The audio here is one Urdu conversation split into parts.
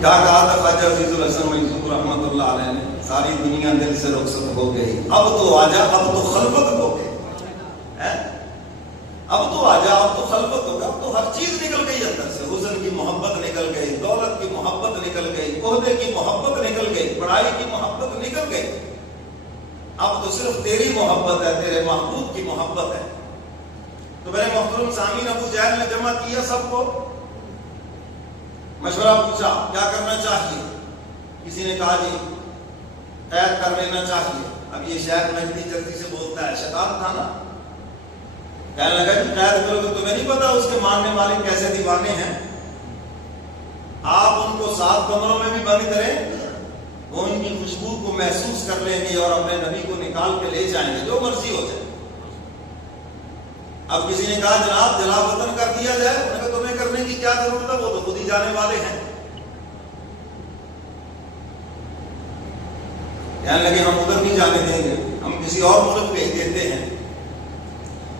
کیا کہا تھا خواجہ عزیز الحسن مجذوب رحمۃ اللہ علیہ نے؟ ساری دنیا دل سے رخصت ہو گئی، اب تو آجا، اب تو خلوت ہو گئی، اب تو آجا، اب تو خلوت ہوگا، اب تو ہر چیز نکل گئی اندر سے، حسن کی محبت نکل گئی، دولت کی محبت نکل گئی، عہدے کی محبت نکل گئی، بڑائی کی محبت نکل گئی، اب تو صرف تیری محبت ہے، تیرے محبوب کی محبت ہے۔ تو میرے محترم سامعین، ابو جہل نے جمع کیا سب کو، مشورہ پوچھا کیا کرنا چاہیے؟ کسی نے کہا جی قید کر لینا چاہیے۔ اب یہ شاید مہدی جلدی سے بولتا ہے، شیطان تھا نا، کہنے لگا کہ قید کرو گے، تمہیں نہیں پتا اس کے ماننے والے کیسے دیوانے ہیں، آپ ان کو 7 کمروں میں بھی بند کریں، وہ ان کی خوشبو کو محسوس کر لیں گے اور اپنے نبی کو نکال کے لے جائیں گے، جو مرضی ہو جائے۔ اب کسی نے کہا جناب جلا وطن کر دیا جائے، انہوں نے کہا تمہیں کرنے کی کیا ضرورت ہے، وہ تو خود ہی جانے والے ہیں۔ کہنے لگے ہم ادھر نہیں جانے دیں گے، ہم کسی اور ملک بھیج دیتے ہیں۔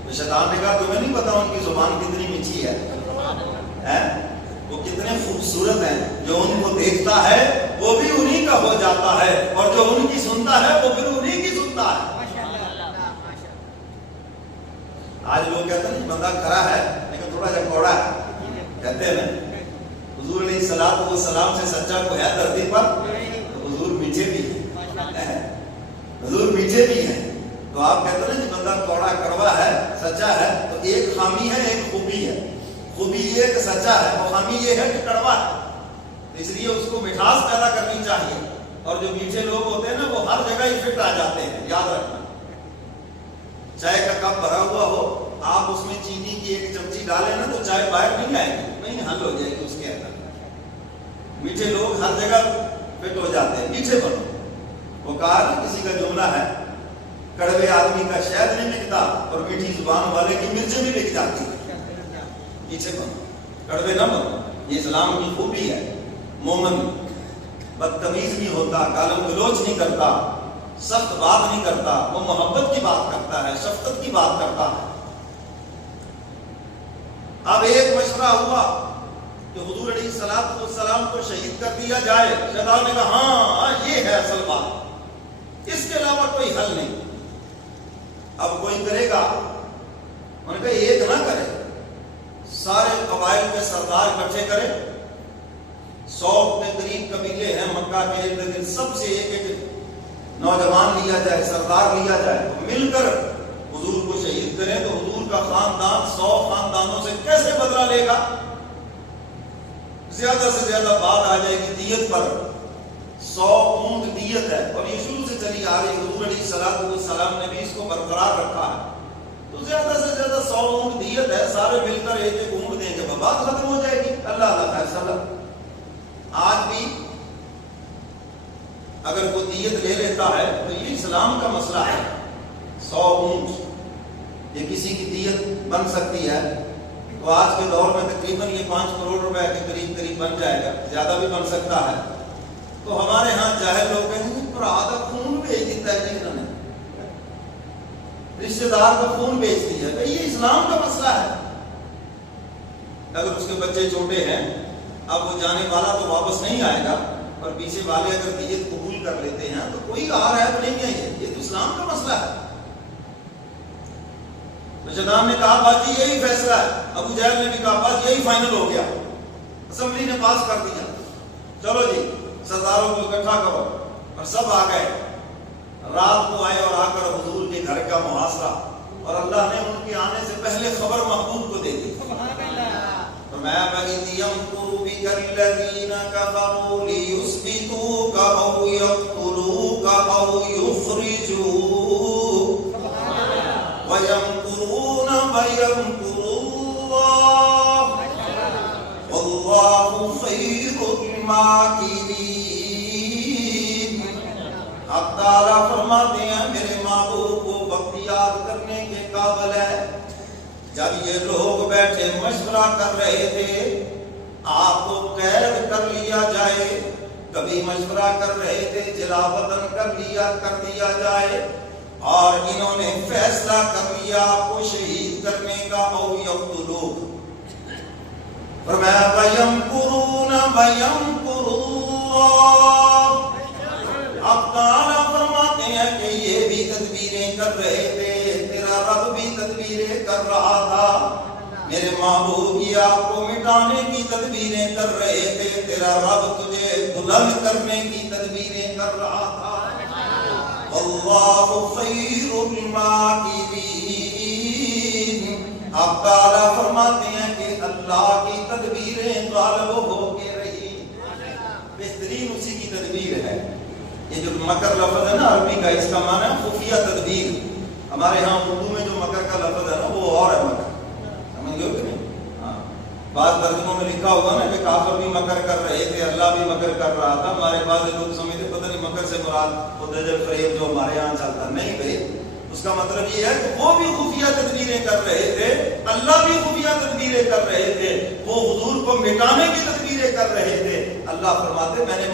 تو شیطان نے کہا تمہیں نہیں پتا ان کی زبان کتنی میٹھی ہے، وہ کتنے خوبصورت ہیں، جو ان کو دیکھتا ہے وہ بھی انہی کا ہو جاتا ہے، اور جو ان کی سنتا ہے وہ پھر انہی کی سنتا ہے۔ آج لوگ کہتے ہیں بندہ کھڑا ہے لیکن تھوڑا سا کوڑا ہے، کہتے ہیں حضور علیہ الصلوۃ والسلام سے سچا کوئی ہے دھرتی پر؟ تو حضور میٹھے بھی ہیں، حضور میٹھے بھی ہیں۔ تو آپ کہتے ہیں بندہ کوڑا کڑوا ہے، سچا ہے، تو ایک خامی ہے ایک خوبی ہے، خوبی یہ کہ سچا ہے، وہ خامی یہ ہے کہ کڑوا ہے، اس لیے اس کو مٹھاس پیدا کرنی چاہیے۔ اور جو میٹھے لوگ ہوتے ہیں نا وہ ہر جگہ ہی فٹ آ جاتے ہیں، یاد رکھنا۔ چائے کا کپ بھرا ہوا ہو، آپ اس میں چینی کی 1 چمچی ڈالیں نا تو چائے باہر نہیں آئے گی، نہیں حل ہو جائے گی اس کے اندر۔ میٹھے لوگ ہر جگہ فٹ ہو جاتے ہیں، میٹھے بنو۔ وہ کہا نا کسی کا جملہ ہے، کڑوے آدمی کا شہد نہیں ملتا اور میٹھی زبان والے کی مرچیں بھی بک جاتی ہیں۔ میٹھے بنو، کڑوے نہ بنو، یہ اسلام کی خوبی ہے۔ مومن بدتمیز نہیں ہوتا، گالم گلوچ نہیں کرتا، سخت بات نہیں کرتا، وہ محبت کی بات کرتا ہے، شفقت کی بات کرتا ہے۔ اب ایک مشورہ ہوا کہ حضور علیہ الصلوۃ والسلام کو شہید کر دیا جائے۔ شیطان نے کہا ہاں یہ ہے اصل بات، اس کے علاوہ کوئی حل نہیں۔ اب کوئی کرے گا؟ انہوں نے کہا ایک نہ کرے، سارے قبائل کے سردار اکٹھے کرے، 100 کے قریب قبیلے ہیں مکہ کے ارد گرد، سب سے ایک نوجوان لیا جائے، سردار لیا جائے، مل کر حضور کو شہید کریں۔ تو حضور کا خاندان 100 خاندانوں سے کیسے بدلہ لے گا؟ زیادہ سے زیادہ بات آ جائے گی دیت پر، 100 اونٹ دیت ہے، اور یہ شروع سے چلی آ رہی، حضور علیہ الصلوۃ والسلام نے بھی اس کو برقرار رکھا ہے۔ تو زیادہ سے زیادہ 100 اونٹ دیت ہے، سارے مل کر 1 اونٹ دیں گے، بات ختم ہو جائے گی، اللہ کا فیصلہ۔ آج بھی اگر کوئی دیت لے لیتا ہے تو یہ اسلام کا مسئلہ ہے۔ 100 اونٹ یہ کسی کی دیت بن سکتی ہے، تو آج کے دور میں تقریباً یہ 5 کروڑ روپے کے قریب بن جائے گا، زیادہ بھی بن سکتا ہے۔ تو ہمارے ہاں جاہل لوگ کہیں گے پر آدھا خون بیچ دیتا ہے کہ انہوں نے رشتے دار کا خون بیچ دیا، کہ یہ اسلام کا مسئلہ ہے۔ اگر اس کے بچے چھوٹے ہیں، اب وہ جانے والا تو واپس نہیں آئے گا، اور پیچھے والے اگر دیت قبول کر لیتے ہیں تو کوئی آ رہا ہے تو نہیں ہے، یہ تو اسلام کا مسئلہ ہے۔ تو شیطان نے کہا باجی یہی فیصلہ ہے، ابو جہل نے بھی کہا بس یہی فائنل ہو گیا، اسمبلی نے پاس کر دیا، چلو جی سرداروں کو اکٹھا کرو، اور سب آ گئے۔ رات کو آئے اور آ کر حضور کے گھر کا محاصرہ، اور اللہ نے ان کے آنے سے پہلے خبر محبوب کو دے دی۔ فرمایا وَإِذْ يَمْكُرُ بِكَ الَّذِينَ كَفَرُوا لِيُثْبِتُوكَ أَوْ يَقْتُلُوكَ أَوْ يُخْرِجُوكَ وَيَمْكُرُونَ وَيَمْكُرُ اللَّهُ وَاللَّهُ خَيْرُ الْمَاكِرِينَ۔ اب تعالیٰ فرماتے ہیں میرے محبوب کو وقت یاد کرنے کے قابل ہے جب یہ لوگ بیٹھے مشورہ کر رہے تھے آپ کو قید کر لیا جائے، کبھی مشورہ کر رہے تھے جلا وطن کر دیا جائے، اور انہوں نے فیصلہ کر لیا آپ کو شہید کرنے کا، او یقتلوک۔ فرمایا وَيَمْكُرُونَ وَيَمْكُرُ کر رہے تھے، تیرا رب بھی تدبیریں کر رہا تھا، میرے محبوب یہ آپ کو مٹانے کی تدبیریں کر رہے تھے، تیرا رب تجھے بلند کرنے کی تدبیریں کر رہا تھا۔ اللہ خیر الماکرین، آپ تعالیٰ فرماتے ہیں کہ اللہ کی تدبیریں غالب ہو کے رہی، بہترین اسی کی تدبیر ہے۔ یہ جو مکر لفظ ہے نا عربی کا، اس کا معنی ہے خفیہ تدبیر۔ ہمارے ہاں اردو میں جو مکر کا لفظ ہے نا وہ اور ہے مکر، سمجھ گئے کہ نہیں؟ ہاں، بعض ترجموں میں لکھا ہوگا نا کہ کافر بھی مکر کر رہے تھے، اللہ بھی مکر کر رہا تھا۔ ہمارے بعض لوگ سمجھتے پتہ نہیں مکر سے مراد وہ دجل فریب جو ہمارے یہاں چلتا نہیں بھائی، اس کا مطلب یہ ہے کہ وہ بھی خفیہ تدبیریں کر رہے تھے، اللہ بھی خفیہ تدبیریں کر رہے تھے، وہ حضور کو مٹانے کی تدبیریں کر رہے تھے۔ اللہ فرماتے میں نے